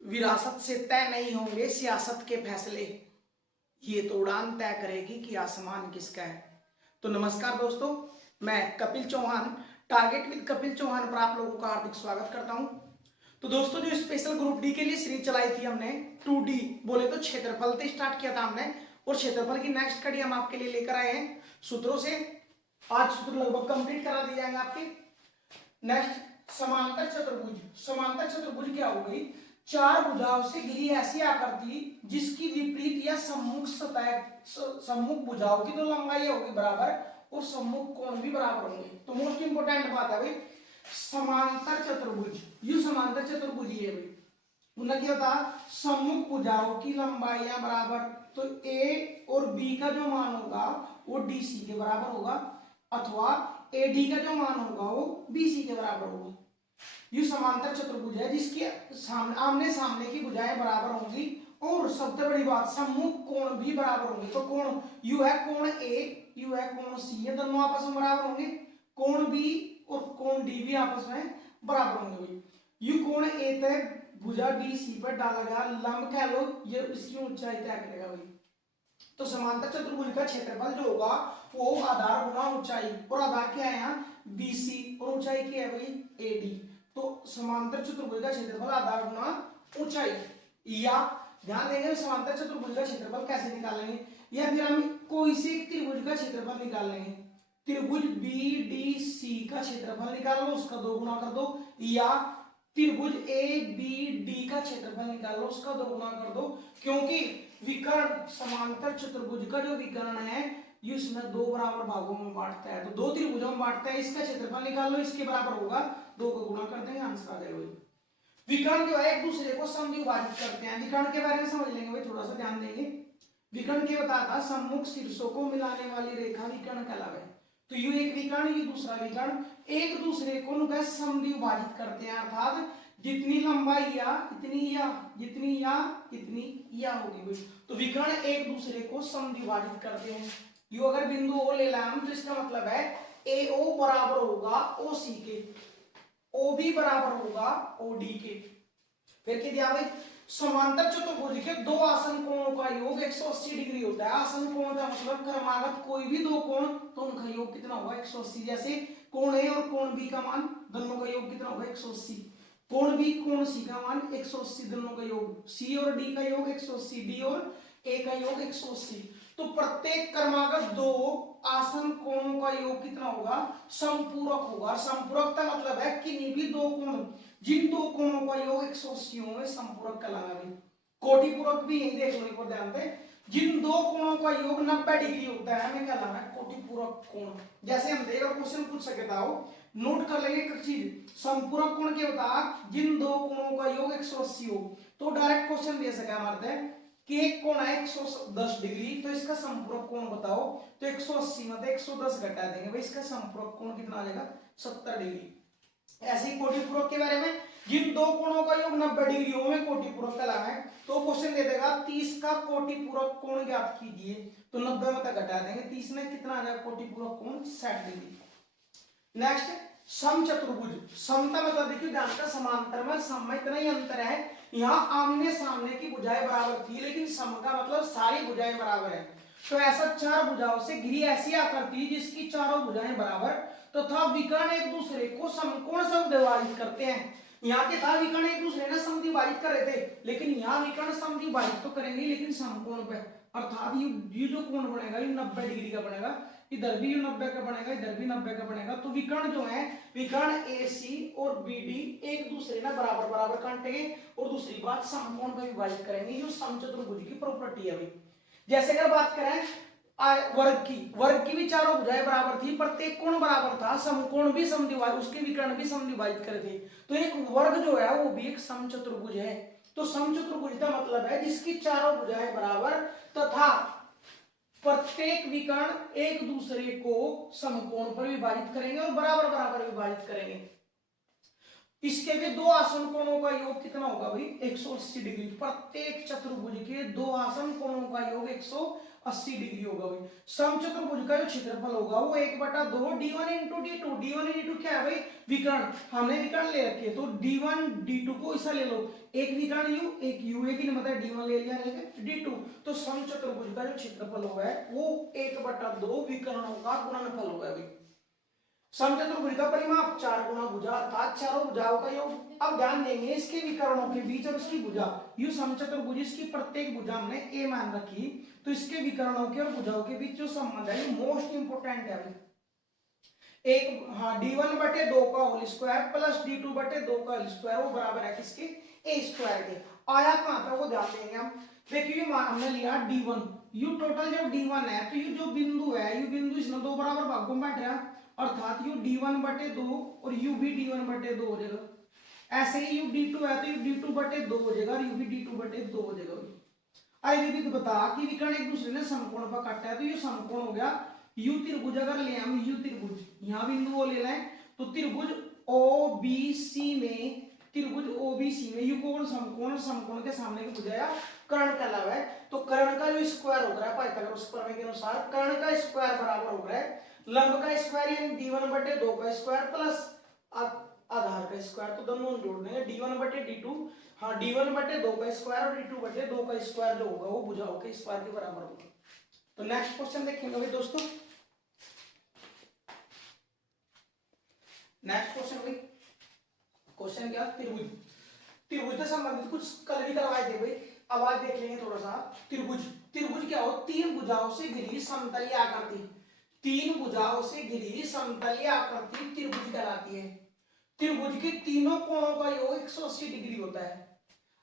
विरासत से तय नहीं होंगे सियासत के फैसले, ये तो उड़ान तय करेगी कि आसमान किसका है। तो नमस्कार दोस्तों, मैं कपिल चौहान, टारगेट विद कपिल चौहान पर आप लोगों का हार्दिक स्वागत करता हूं। तो दोस्तों, जो स्पेशल ग्रुप डी के लिए सीरीज चलाई थी हमने 2D, बोले तो क्षेत्रफल से स्टार्ट किया था हमने, और क्षेत्रफल की नेक्स्ट कड़ी हम आपके लिए लेकर आए हैं सूत्रों से। आज सूत्र लगभग कंप्लीट करा दिए जाएंगे आपके। नेक्स्ट, समांतर चतुर्भुज। समांतर चतुर्भुज क्या हो गई? चार भुजाओं से घिरी ऐसी आकृति जिसकी विपरीत या सम्मुख सतह, सम्मुख भुजाओं की तो लंबाई होगी बराबर और सम्मुख कोण भी बराबर होंगे। तो मोस्ट इंपोर्टेंट बात है भाई, समांतर चतुर्भुज, यू समांतर चतुर्भुज है भाई। उन्हें क्या था? सम्मुख भुजाओं की लंबाइयां बराबर, तो ए और बी का जो मान होगा वो डी सी के बराबर होगा, अथवा ए डी का जो मान होगा वो बी सी के बराबर होगा। यू समांतर चतुर्भुज है जिसके आमने सामने की भुजाएं बराबर होंगी, और सबसे बड़ी बात, सम्मुख कोण भी बराबर होंगे। तो कोण यू है कोण ए, यू है कोण सी, ये दोनों आपस में बराबर होंगे। कोण बी और कोण डी भी आपस में बराबर होंगे भाई। यू कोण ए तय भुजा डी सी पर डाला गया लंब कह लो, ये इसकी ऊंचाई तय करेगा भाई। तो समांतर चतुर्भुज का क्षेत्रफल जो होगा वो आधार गुना ऊंचाई, और आधार क्या है यहाँ? बीसी, और ऊंचाई क्या है भाई? एडी। तो समांतर चतुर्भुज का क्षेत्रफल आधार गुना ऊंचाई। या ध्यान देंगे समांतर चतुर्भुज का क्षेत्रफल कैसे निकालेंगे, या फिर हम कोई से एक त्रिभुज का क्षेत्रफल निकाल लेंगे। त्रिभुज बी डी सी का क्षेत्रफल निकाल लो, उसका दो गुना कर दो, या त्रिभुज ए बी डी का क्षेत्रफल निकाल लो, उसका दो गुना कर दो। क्योंकि विकर्ण, समांतर चतुर्भुज का जो विकर्ण है ये इसमें दो बराबर भागों में बांटता है, तो दो त्रिभुजों में बांटता है। इसका क्षेत्रफल निकाल लो, इसके बराबर होगा, दो को गुणा कर देंगे, आंसर आ जाएगा। विकर्ण जो है एक दूसरे को समद्विभाजित करते हैं। विकर्ण के बारे में समझ लेंगे भाई, थोड़ा सा ध्यान देंगे। विकर्ण के बताया था सम्मुख शीर्षों को मिलाने वाली रेखा विकर्ण कहलावे। तो यू एक विकर्ण, ये दूसरा विकर्ण, एक दूसरे को समद्विभाजित करते हैं, अर्थात जितनी लंबाई या इतनी या जितनी या इतनी या होगी भाई। तो विकर्ण एक दूसरे को समद्विभाजित करते हैं। यू अगर बिंदु ओ ले लाए हम, तो इसका मतलब है ए ओ बराबर होगा ओ सी के, ओ बी बराबर होगा ओ डी के। फिर क्या दिया भाई? समांतर चतुर्भुज के दो आसन कोणों का योग 180 डिग्री होता है। आसन कोण का मतलब क्रमागत कोई भी दो कोण, तो उनका योग कितना होगा? 180। जैसे कोण ए और कोण बी का मान, दोनों का योग कितना होगा? 180। कोण बी कोण सी का मान 180, दोनों का योग, सी और डी का योग 180, डी और ए का योग 180। तो प्रत्येक क्रमागत दो आसन कोणों का योग कितना होगा? समपूरक होगा। समपूरक का मतलब है किन्हीं भी दो कोण, जिन दो कोणों का योग 180 में समपूरक कहलाएगा। कोटिपूरक भी यही देख लो एक बार ध्यान से, जिन दो कोणों का योग 90 डिग्री होता है हमें कहलाना है कोटिपूरक कोण। जैसे हम देखो क्वेश्चन पूछ सके था, नोट कर लेंगे एक चीज, संपूरक कोण क्या होता है? जिन दो कोणों का योग 180 हो। तो डायरेक्ट क्वेश्चन दे सके हमारे कि एक कोण है 110 डिग्री, तो इसका संपूरक कोण बताओ। तो 180 में 110 घटा देंगे भाई, इसका संपूरक कोण कितना आ जाएगा? 70 डिग्री। ऐसे ही कोटिपूरक के बारे में, जिन दो कोणों का योग 90 डिग्री हो में कोटिपूरक कहलाना है। तो क्वेश्चन दे देगा 30 का कोटिपूरक कोण ज्ञात कीजिए, तो 90 में तक घटा देंगे, 30 में कितना आ जाएगा कोटिपूरक कोण? 60 डिग्री। नेक्स्ट, समचतुर्भुज। समता मतलब देखिए ध्यान का, समांतर में सम में इतना ही अंतर है, यहाँ आमने सामने की भुजाएं बराबर थी, लेकिन सम का मतलब सारी भुजाएं बराबर है। तो ऐसा चार भुजाओं से घिरी ऐसी आकृति जिसकी चारों भुजाएं बराबर तथा तो विकर्ण एक दूसरे को समकोण समद्विभाजित करते हैं। यहाँ के था विकर्ण एक दूसरे ने समद्विभाजित कर रहे थे, लेकिन यहाँ विकर्ण समद्विभाजित तो करेंगे लेकिन समकोण पे, अर्थात ये जो कोण बनेगा ये 90 डिग्री का बनेगा, इधर भी 90 का बनेगा, इधर भी 90 का बनेगा। तो विकर्ण जो है, विकर्ण ए सी और बी डी एक दूसरे में बराबर बराबर काटेंगे, और दूसरी बात समकोण में विभाजित करेंगे। ये समचतुर्भुज की प्रॉपर्टी है भाई। जैसे अगर बात करें वर्ग की भी चारों भुजाएं बराबर थी, प्रत्येक कोण बराबर था, समकोण भी समद्विभाजित, उसके विकर्ण भी समद्विभाजित करे थे। तो एक वर्ग जो है वो भी एक समचतुर्भुज है। तो समचतुर्भुज का मतलब है जिसकी चारों भुजाएं बराबर तथा प्रत्येक विकर्ण एक दूसरे को समकोण पर विभाजित करेंगे और बराबर बराबर विभाजित करेंगे। इसके भी दो आसन कोणों का योग कितना होगा भाई? 180 डिग्री। प्रत्येक चतुर्भुज के दो आसन कोणों का योग 80 डिग्री होगा भाई। समचतुर्भुज का जो क्षेत्रफल होगा वो 1/2 d1 into d2। d1 into क्या है भाई, विकर्ण, हमने विकर्ण ले रखे तो d1 d2 को ऐसा ले लो, एक विकर्ण u एक u, एक ही मतलब d1 ले लिया एक d2। तो समचतुर्भुज का जो क्षेत्रफल होगा वो 1/2 विकर्णों का गुणनफल होगा भाई। समचतुर्भुज का परिमाप 4 गुना भुजा अर्थात चारों भुजाओं का योग। अब ध्यान देंगे इसके विकर्णों के बीच और इसकी भुजा, यू समचतुर्भुज, इसकी प्रत्येक भुजा हमने a मान रखी, तो इसके विकर्णों के और भुजाओं के बीच जो संबंध है मोस्ट इंपोर्टेंट है भाई। एक हाँ d1/2 का होल स्क्वायर प्लस d2/2 का होल स्क्वायर वो बराबर है किसके, a स्क्वायर के। आया कहां था वो ध्यान देंगे हम। देखिए हमने लिया d1, यू टोटल जब d1 है तो यू जो बिंदु है, यू बिंदु इसमें दो बराबर भागों में बैठ रहा, अर्थात यू d1/2 और यू भी d1/2 हो जाएगा। ऐसे ही यू d2 है तो यू d2/2 हो जाएगा और यू भी d2/2 हो जाएगा। अरे दीदी बता कि विकर्ण एक दूसरे ने समकोण पर काटा है तो ये समकोण हो गया। यू त्रिभुज अगर ले हम, यू त्रिभुज यहां बिंदु वो ले लें तो त्रिभुज ओबीसी में, त्रिभुज ओबीसी में यू कोण समकोण, समकोण के सामने की भुजा कर्ण कहलावा है। तो कर्ण का जो स्क्वायर हो रहा है पाइथागोरस प्रमेय के अनुसार कर्ण का स्क्वायर बराबर हो रहा है लंब का स्क्वायर यानी d1/2 का स्क्वायर प्लस आधार का स्क्वायर। तो दोनों जोड़ देंगे d1/d2, हाँ d1/2 का स्क्वायर और d2/2 का स्क्वायर जो होगा वो भुजाओं के स्क्वायर के बराबर होगा। तो नेक्स्ट क्वेश्चन देखेंगे भाई दोस्तों। नेक्स्ट क्वेश्चन भाई, क्वेश्चन क्या, त्रिभुज, त्रिभुज से संबंधित कुछ कल भी करवाए थे भाई, अब आज देख लेंगे थोड़ा सा। त्रिभुज, त्रिभुज क्या हो, तीन भुजाओं से घिरी समतलीय आकृति, तीन भुजाओं से घिरी समतलीय आकृति त्रिभुज कहलाती है। त्रिभुज के तीनों कोणों का योग 180 डिग्री होता है।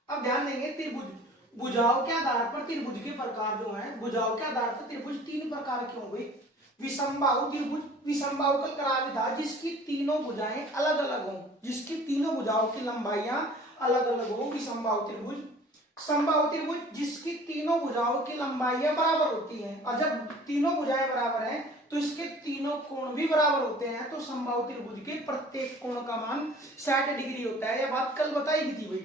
अब ध्यान देंगे त्रिभुज, भुजाओं के आधार पर त्रिभुज के प्रकार जो हैं, भुजाओं के आधार पर त्रिभुज तीन प्रकार के हो गए। विषमबाहु त्रिभुज, विषमबाहु कल करा भी था जिसकी तीनों भुजाएं अलग अलग हों, जिसकी तीनों भुजाओं की लंबाइयां अलग अलग हो, विषमबाहु त्रिभुज। समबाहु त्रिभुज जिसकी तीनों भुजाओं की लंबाइयां बराबर होती हैं, और जब तीनों भुजाएं बराबर हैं तो इसके तीनों कोण भी बराबर होते हैं, तो समबाहु त्रिभुज के प्रत्येक कोण का मान 60 डिग्री होता है। यह बात कल बताई गई थी भाई।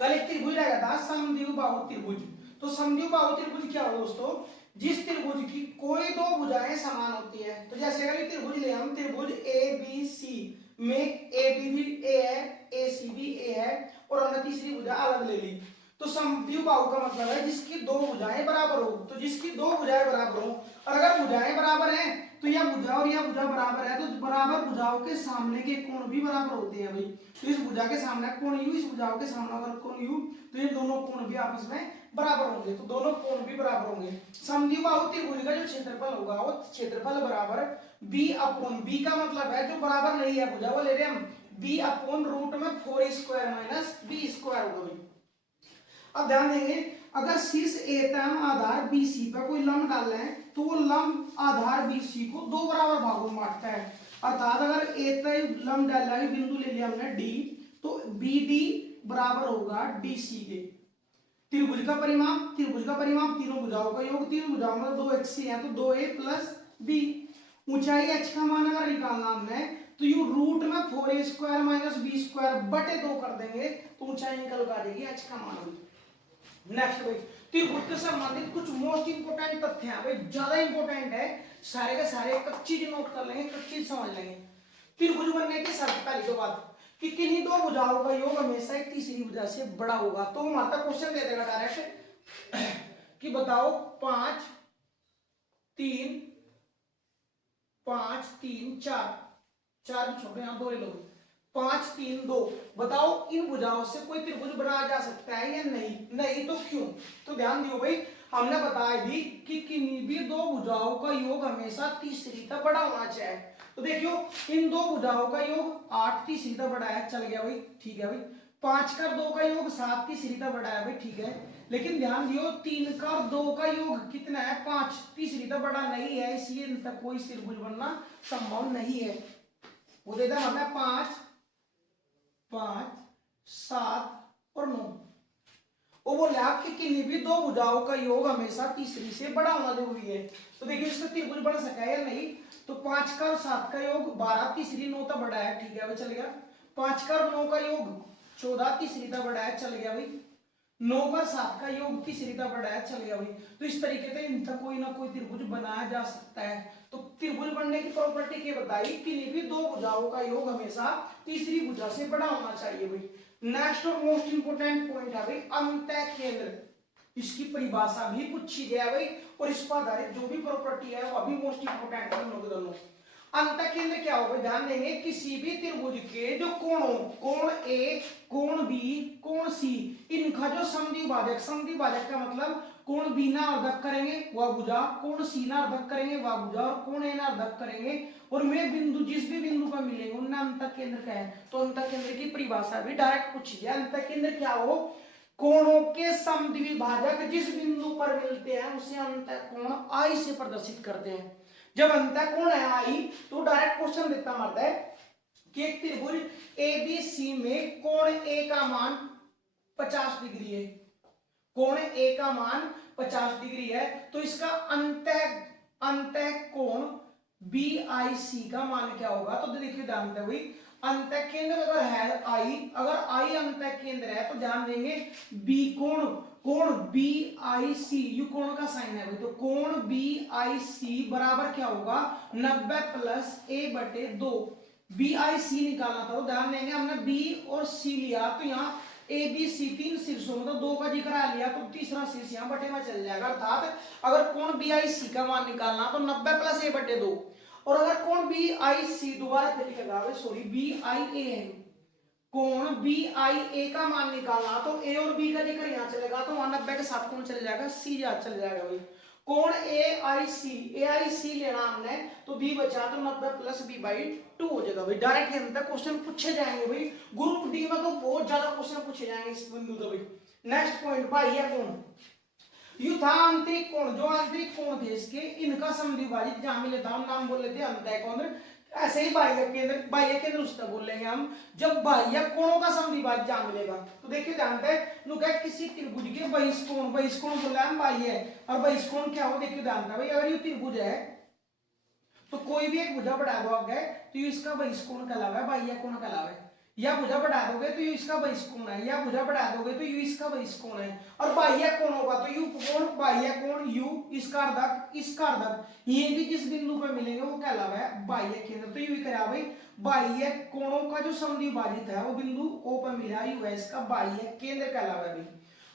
कल एक त्रिभुज रहेगा था समद्विबाहु त्रिभुज। तो समद्विबाहु त्रिभुज क्या हो दोस्तों, जिस त्रिभुज की कोई दो भुजाएं समान होती है। तो जैसे अगर त्रिभुज ले हम, त्रिभुज ए बी सी में ए बी भी ए है, ए सी भी ए है और हमने तीसरी भुजा अलग ले ली, तो समद्विबाहु का मतलब है जिसकी दो भुजाएं बराबर हो। तो जिसकी दो भुजाएं बराबर हो, और अगर भुजाएं बराबर हैं तो यह भुजा और यह भुजा बराबर है, तो बराबर भुजाओं के सामने के कोण भी बराबर होते हैं भाई। तो इस भुजा के सामने कोण u, इस भुजाओं के सामने अगर कोण u, तो ये दोनों कोण भी आपस में बराबर होंगे, तो दोनों कोण भी बराबर होंगे। समद्विबाहु त्रिभुज का जो क्षेत्रफल होगा वो क्षेत्रफल बराबर b अपॉन, b का मतलब है जो बराबर नहीं है भुजा, वो ले रहे हम b अपॉन रूट में 4 स्क्वायर माइनस b स्क्वायर होगा भाई। अब ध्यान देंगे अगर शीर्ष ए तम आधार BC पर कोई लंब डाल रहे हैं तो वो लंब आधार BC को दो बराबर भागों में बांटता है। अर्थात अगर ए तय लंब डाल रहा है, बिंदु ले लिया हमने D, तो BD बराबर होगा DC के। त्रिभुज का परिमाप, त्रिभुज का परिमाप तीनों भुजाओं का योग, तीनों भुजाओं में 2 HC है तो 2A प्लस B। ऊंचाई h का मान अगर निकालना हमने तो यू रूट में 4A square minus B square बटे 2 कर देंगे तो ऊंचाई निकल कर आएगी h का मान। नेक्स्ट भाई, त्रिभुज से संबंधित कुछ मोस्ट इंपोर्टेंट तथ्य हैं भाई, ज्यादा इंपोर्टेंट है, सारे के सारे एक चीज नोट कर लेंगे, एक चीज समझ लेंगे। त्रिभुज बनने की शर्त पहली तो बात कि किन्हीं दो भुजाओं का योग हमेशा एक तीसरी भुजा से बड़ा होगा। तो हमारा क्वेश्चन दे देगा डायरेक्ट कि बताओ 5 3 5 3 4, 4 भी छोटे यहां 2 ले लो, 5 3 2, बताओ इन भुजाओं से कोई त्रिभुज बनाया जा सकता है या नहीं, नहीं तो क्यों। तो ध्यान दियो भाई, हमने बताया भी कि किन्हीं भी दो भुजाओं का योग हमेशा तीसरी तक बड़ा होना चाहिए। तो देखियो इन दो भुजाओं का योग 8 तीसरी तक बड़ा है, चल गया भाई, ठीक है भाई। 5 का 2 का योग 7 तीसरी तक बड़ा है भाई, ठीक है। लेकिन ध्यान दियो 3 का 2 का योग कितना है, 5 तीसरी तक बड़ा नहीं है, इसलिए इन तक कोई त्रिभुज बनना संभव नहीं है। वो देता हमें 5 5 7 और 9। वो बोले आपके किन्हीं भी दो भुजाओं का योग हमेशा तीसरी से बड़ा होना जरूरी है। तो देखिए इसका त्रिभुज बन सका है या नहीं, तो 5 का और 7 का योग 12 तीसरी 9 तक बड़ा है, ठीक है भाई, चल गया। 5 का और 9 का योग 14 तीसरी तक बड़ा है, चल गया भाई। 9 पर 7 का योग तीसरी का बड़ा है, चल गया भाई। तो इस तरीके से इनका कोई ना कोई त्रिभुज बनाया जा सकता है। तो त्रिभुज बनने की प्रॉपर्टी क्या बताई कि भी दो भुजाओं का योग हमेशा तीसरी भुजा से बड़ा होना चाहिए भाई। नेक्स्ट और मोस्ट इंपोर्टेंट पॉइंट है भाई अंतः केंद्र। इसकी परिभाषा भी पूछी गया भाई, और इस पर आधारित जो भी प्रॉपर्टी है वो अभी मोस्ट इंपोर्टेंट है दोनों। अंतः केंद्र क्या होगा, ध्यान देंगे किसी भी त्रिभुज के जो कोणों, कोण ए, कोण बी, कोण सी, इनका जो समद्विभाजक, समद्विभाजक का मतलब कोण बी ना अर्धक करेंगे वह भुजा, कोण सी ना अर्धक करेंगे वह भुजा, और कोण ए ना अर्धक करेंगे, और वे बिंदु जिस भी बिंदु पर मिलेंगे उनमें अंतः केंद्र का है। तो अंतः केंद्र की परिभाषा भी डायरेक्ट पूछी जाए, अंतः केंद्र क्या हो, कोणों के समद्विभाजक जिस बिंदु पर मिलते हैं उसे अंतः कोण आई से प्रदर्शित करते हैं। जब अंतः कोण है आई तो डायरेक्ट क्वेश्चन देता मरता है कि एक त्रिभुज एबीसी में कोण ए का मान 50 डिग्री है, कोण ए का मान 50 डिग्री है, तो इसका अंतः कोण बीआईसी का मान क्या होगा। तो देखिए ध्यान दें भाई, अंतः केंद्र अगर है आई, अगर आई अंतः केंद्र है तो ध्यान देंगे बी कोण, कोण बी आई सी, यू कोण का साइन है भाई, तो कोण बी आई सी बराबर क्या होगा 90 प्लस ए बटे 2। बी आई सी निकालना था, तो ध्यान देंगे हमने बी और सी लिया, तो यहाँ ए बी सी तीन शीर्षों में तो 2 का जिक्र आ लिया, तो तीसरा शीर्ष यहाँ बटे में चल जाएगा। अर्थात अगर कोण बी आई सी का मान निकालना तो 90 प्लस ए बटे 2, और अगर कोण बी आई सी दोबारा फिर लिखेगा, सॉरी बी आई ए है, कोण बी आई ए का मान निकालना तो ए और बी का जिक्र यहाँ चलेगा, तो 90 के साथ कौन चल जाएगा, सी याद चल जाएगा भाई। कोण ए आई सी लेना हमने, तो बी बचा तो 90 प्लस बी बाई 2 हो जाएगा भाई। डायरेक्ट हम तक क्वेश्चन पूछे जाएंगे भाई, ग्रुप डी में तो बहुत ज्यादा क्वेश्चन पूछे जाएंगे इस बिंदु तो भाई। नेक्स्ट पॉइंट बाह्य कोण, यू था आंतरिक कोण, जो आंतरिक कोण थे इसके इनका समद्विभाजित जहां मिले था नाम बोल लेते अंतः कोण। ऐसे ही बाह्य केंद्र उसका बोल लेंगे हम जब बाह्य कोणों का समद्विभाज्य जहां मिलेगा। तो देखिए जानते हैं किसी त्रिभुज के बहिष्कोण, बहिष्कोण बोला हम बाह्य, और बहिष्कोण क्या हो देखिए जानता है भाई, अगर ये त्रिभुज है तो कोई भी एक भुजा बढ़ा दो आगे तो ये इसका बहिष्कोण कहलावा है, बाह्य कोण कहलावा है। या भुजा बढ़ा दोगे तो ये इसका बहिष्कोण है, या भुजा बढ़ा दोगे तो यू इसका बहिष्कोण है, और बाह्य कोण होगा तो यू कोण, बाह्य कोण यू, इसका अर्धक, इसका अर्धक, ये भी जिस बिंदु पर मिलेंगे वो कहलावा है बाह्य केंद्र। तो यू करा भाई बाह्य कोणों का जो समद्विभाजित है वो बिंदु ओ पर मिला, यू है इसका बाह्य केंद्र कहलावा है।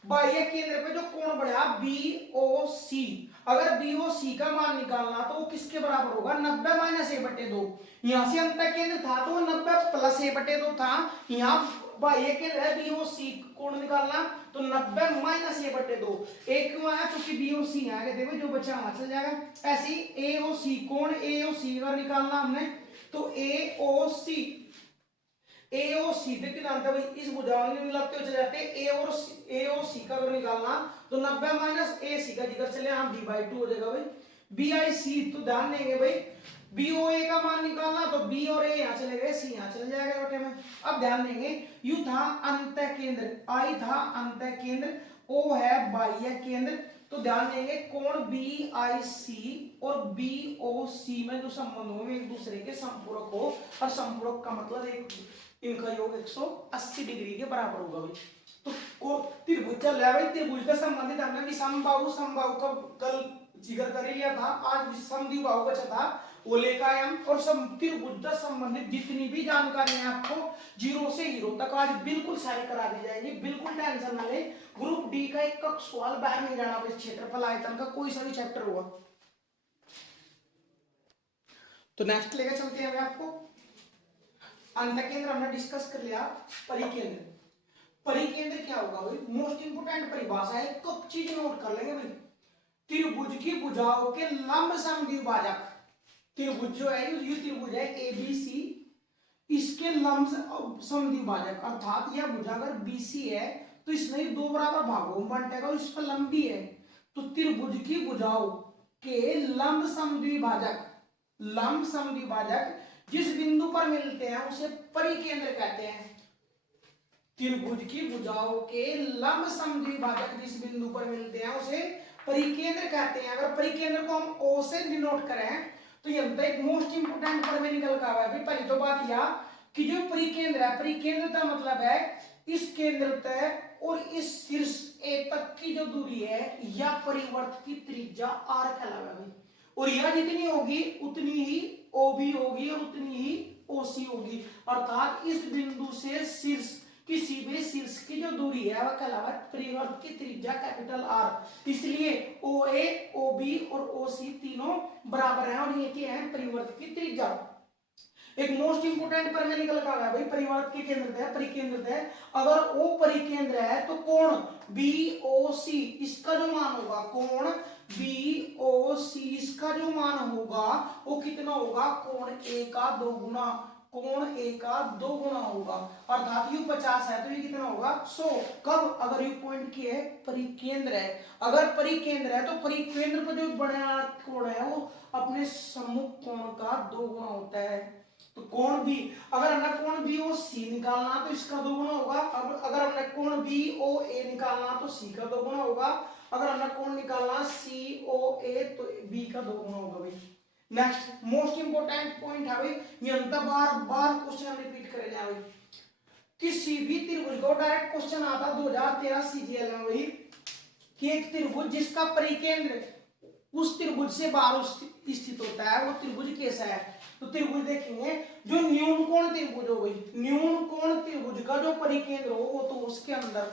बाह्य केंद्र पे जो कोण बढ़ा बी ओ सी, अगर बी ओ सी का मान निकालना तो वो किसके बराबर होगा 90 माइनस ए बटे 2। यहां से अंतः केंद्र था तो 90 प्लस ए बटे 2 था, यहाँ बाह्य केंद्र है बी ओ सी, कोण निकालना तो 90 माइनस ए बटे 2। एक क्यों आया क्योंकि बी ओ सी आ गए थे, जो बचा वहां चल जाएगा। ऐसी ए ओ सी, कोण ए ओ सी अगर निकालना हमने तो ए ओ सी, ए और सी देखिए जानते हैं भाई, इस भुजाओं में मिलाते हुए चले जाते हैं ए और सी का अगर निकालना तो 90 माइनस ए सी का जिक्र चले हम डी बाई 2 हो जाएगा भाई। बी आई सी, तो ध्यान देंगे भाई बी ओ ए का मान निकालना तो बी और ए यहाँ चले गए, सी यहाँ चले जाएगा बटे में। अब ध्यान देंगे यू था अंतः केंद्र, आई था अंतः केंद्र, ओ है बाह्य केंद्र, तो ध्यान देंगे कोण बी आई सी और बी ओ सी में जो संबंध हो एक दूसरे के संपूरक हो, और संपूरक का मतलब एक इनका योग 180 डिग्री के बराबर होगा भाई। तो त्रिभुज चल रहा है भाई, त्रिभुज से संबंधित हमने विषमबाहु समबाहु का कल जिक्र कर लिया था, आज समद्विबाहु बचा था वो लेकर आए हम, और त्रिभुज से संबंधित जितनी भी जानकारी है आपको 0 से हीरो तक आज बिल्कुल सारी करा दी जाएगी, बिल्कुल टेंशन ना ले। ग्रुप डी का एक सवाल बाहर नहीं जाना, क्षेत्रफल आयतन का कोई सा भी चैप्टर हुआ। तो नेक्स्ट लेकर चलते हैं आपको अंतः केंद्र हमने डिस्कस कर लिया, परिकेंद्र। परिकेंद्र क्या होगा भाई, मोस्ट इंपोर्टेंट परिभाषा है, कब चीज नोट कर लेंगे भाई, त्रिभुज की भुजाओं के लंब समद्विभाजक, त्रिभुज जो है ये त्रिभुज है एबीसी, इसके लंब समद्विभाजक, अर्थात यह भुजा अगर बीसी है तो इसमें 2 बराबर भागों में बांटेगा और इस पर लंबी है, तो त्रिभुज की भुजाओं के लंब समद्विभाजक, लंब समद्विभाजक जिस बिंदु पर मिलते हैं उसे परिकेंद्र कहते हैं। त्रिभुज की भुजाओं के लंब समद्विभाजक जिस बिंदु पर मिलते हैं उसे परिकेंद्र कहते हैं। अगर परिकेंद्र को हम ओ से डिनोट करें तो ये एक मोस्ट इंपोर्टेंट पर में निकल का हुआ है। पहली तो बात यह कि जो परिकेंद्र है, परिकेंद्र का मतलब है इस केंद्र तय और इस शीर्ष ए तक की जो दूरी है या परिवर्त की त्रिज्या r कहलाएगी। और यह जितनी होगी उतनी ही OB होगी और उतनी ही OC होगी। अर्थात इस बिंदु से शीर्ष किसी भी शीर्ष की जो दूरी है वह कहलाएगी परिवर्त की त्रिज्या कैपिटल R। इसलिए OA, OB और OC तीनों बराबर हैं और ये क्या है परिवर्त की त्रिज्या। एक मोस्ट इंपोर्टेंट पर में निकल कर आया भाई परिवर्त के केंद्र है परिकेंद्र है। अगर O परिकेंद्र है तो कोण BOC इसका जो मान होगा कोण BOC इसका जो मान होगा वो कितना होगा कोण A का 2 गुना कोण A का 2 गुना होगा। अर्थात U 50 है तो ये कितना होगा 100। कब अगर U पॉइंट की है परिकेंद्र है। अगर परिकेंद्र है तो परिकेंद्र पर जो बड़ा कोण है वो अपने सम्मुख कोण का 2 गुना होता है। तो कोण B अगर हमने कोण BOC निकालना तो इसका 2 गुना होगा। अब अगर हमने कोण BOA निकालना तो C का 2 गुना होगा। अगर हमने कोण निकालना COA तो B का 2 गुना होगा भाई। नेक्स्ट मोस्ट इंपोर्टेंट पॉइंट है भाई ये बार बार क्वेश्चन हम रिपीट करेंगे भाई। किसी भी त्रिभुज को डायरेक्ट क्वेश्चन आता 2013 CGL में भाई कि एक त्रिभुज जिसका परिकेंद्र उस त्रिभुज से बाहर स्थित होता है वो त्रिभुज कैसा है। तो त्रिभुज देखेंगे जो न्यून कोण त्रिभुज हो गई न्यून कोण त्रिभुज का जो परिकेंद्र हो वो तो उसके अंदर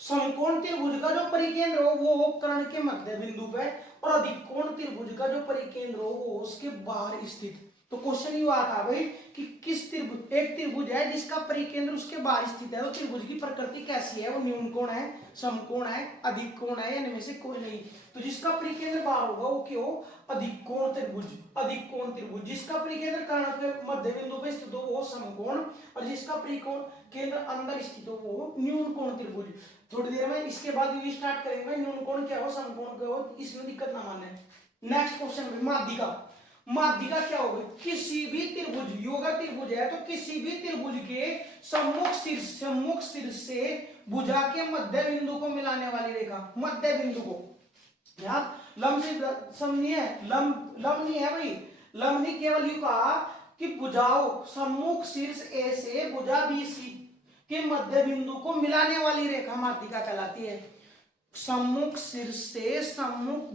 समकोण त्रिभुज का जो परिकेंद्र हो वो कर्ण के मध्य बिंदु पे और अधिक कोण त्रिभुज का जो परिकेंद्र हो वो उसके बाहर स्थित। तो क्वेश्चन ये आता भाई कि किस त्रिभुज एक त्रिभुज है जिसका परिकेंद्र उसके बाहर स्थित है तो त्रिभुज की प्रकृति कैसी है वो न्यून कोण है समकोण है अधिक कोण है या इनमें से कोई नहीं। तो जिसका परिकेंद्र बाहर होगा वो क्यों अधिक कोण त्रिभुज जिसका परिकेंद्र कर्ण के मध्य बिंदु पे स्थित हो वो समकोण और जिसका परिकोण केंद्र अंदर स्थित हो वो न्यून कोण त्रिभुज। थोड़ी देर में इसके बाद ये स्टार्ट करेंगे न्यून कोण क्या हो समकोण क्या हो इसमें दिक्कत ना माने। नेक्स्ट क्वेश्चन में माध्यिका क्या होगी किसी भी त्रिभुज योगा त्रिभुज है तो किसी भी त्रिभुज के सम्मुख शीर्ष से भुजा के मध्य बिंदु को मिलाने वाली रेखा मध्य बिंदु को यहाँ लंब से समझिए लंब नहीं है भाई लंब नहीं केवल यू कहा कि भुजाओं सम्मुख शीर्ष A से भुजा BC के मध्य बिंदु को मिलाने वाली रेखा माध्यिका कहलाती है। सम्मुख शीर्ष से सम्मुख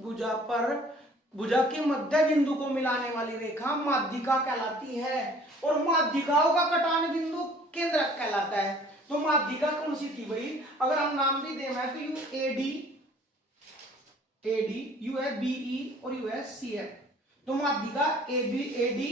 भुजा के मध्य बिंदु को मिलाने वाली रेखा माध्यिका कहलाती है और माध्यिकाओं का कटान बिंदु केंद्रक कहलाता है। तो माध्यिका कौन सी थी भाई अगर हम नाम भी दें तो यू AD यू है BE और यू है CF। तो माध्यिका AD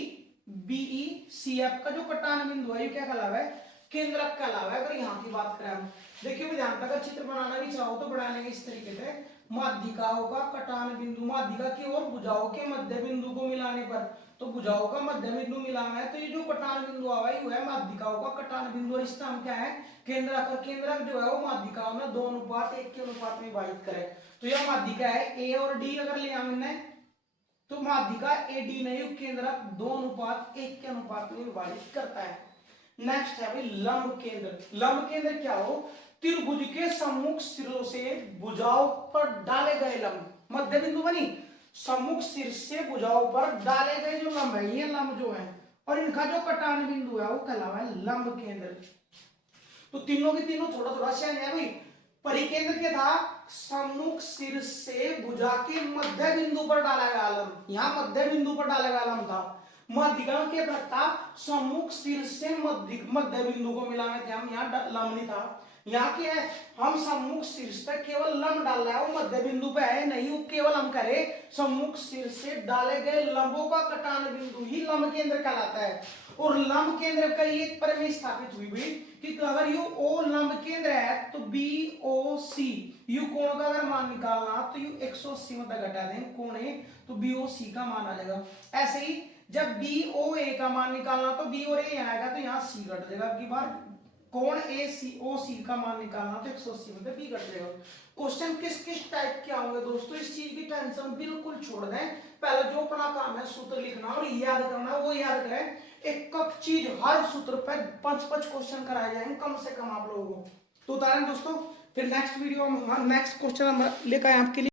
BE CF का जो कटान बिंदु है ये क्या कहलावा है केंद्रक कहलावा है। अगर यहाँ की बात करें देखिए ध्यान तक चित्र बनाना भी चाहो तो बना लेंगे इस तरीके से माध्यिकाओं का कटान बिंदु माध्यिका की और भुजाओं के मध्य बिंदु को मिलाने पर तो भुजाओं का मध्य बिंदु मिलाना है तो ये जो कटान बिंदु आवा है माध्यिकाओं का कटान बिंदु और इसका हम क्या है केंद्रक और केंद्रक जो है वो माध्यिकाओं में 2:1 के अनुपात में विभाजित करे। तो यह माध्यिका है A और D अगर ले हमने तो माध्यिका AD नहीं केंद्रक 2:1 के अनुपात में विभाजित करता है। नेक्स्ट है भाई लंब केंद्र क्या हो त्रिभुज के सम्मुख सिरों से भुजाओं पर डाले गए लंब मध्य बिंदु बनी सम्मुख शीर्ष से भुजाओं पर डाले गए जो लंब है ये लंब जो है और इनका जो कटान बिंदु है वो कहलावा है लंब केंद्र। तो तीनों के तीनों थोड़ा थोड़ा से है भाई परिकेंद्र के था सम्मुख शीर्ष से भुजा के मध्य बिंदु पर डाला गया लंब यहाँ मध्य बिंदु पर डाला गया लंब था। माध्यिका के प्रताप सम्मुख शीर्ष से मध्य बिंदु को मिलाने थे हम यहाँ लंब नहीं था। यहाँ क्या है हम सम्मुख शीर्ष तक केवल लंब डाल रहा है वो मध्य बिंदु पे है नहीं वो केवल हम करें सम्मुख शीर्ष से डाले गए लंबों का कटान बिंदु ही लंब केंद्र कहलाता है। और लंब केंद्र का ये परिमेय स्थापित हुई भी कि अगर यू O लंब केंद्र है तो BOC यू कोण का अगर मान निकालना तो यू 180 में घटा दें कोण है तो BOC का मान आ जाएगा। ऐसे ही जब BOA का मान निकालना तो B और A यहाँ आएगा तो यहाँ C घट जाएगा की बार कोण ACOC का मान निकालना तो 180 में B घट जाएगा। क्वेश्चन किस टाइप के आएंगे दोस्तों इस चीज की टेंशन बिल्कुल छोड़ दें। पहले जो अपना काम है सूत्र लिखना और याद करना वो याद करें। एक चीज हर सूत्र पर 5-5 क्वेश्चन कराए जाएंगे कम से कम आप लोगों को। तो उदाहरण दोस्तों फिर नेक्स्ट वीडियो में नेक्स्ट क्वेश्चन हम लेकर आए आपके लिए।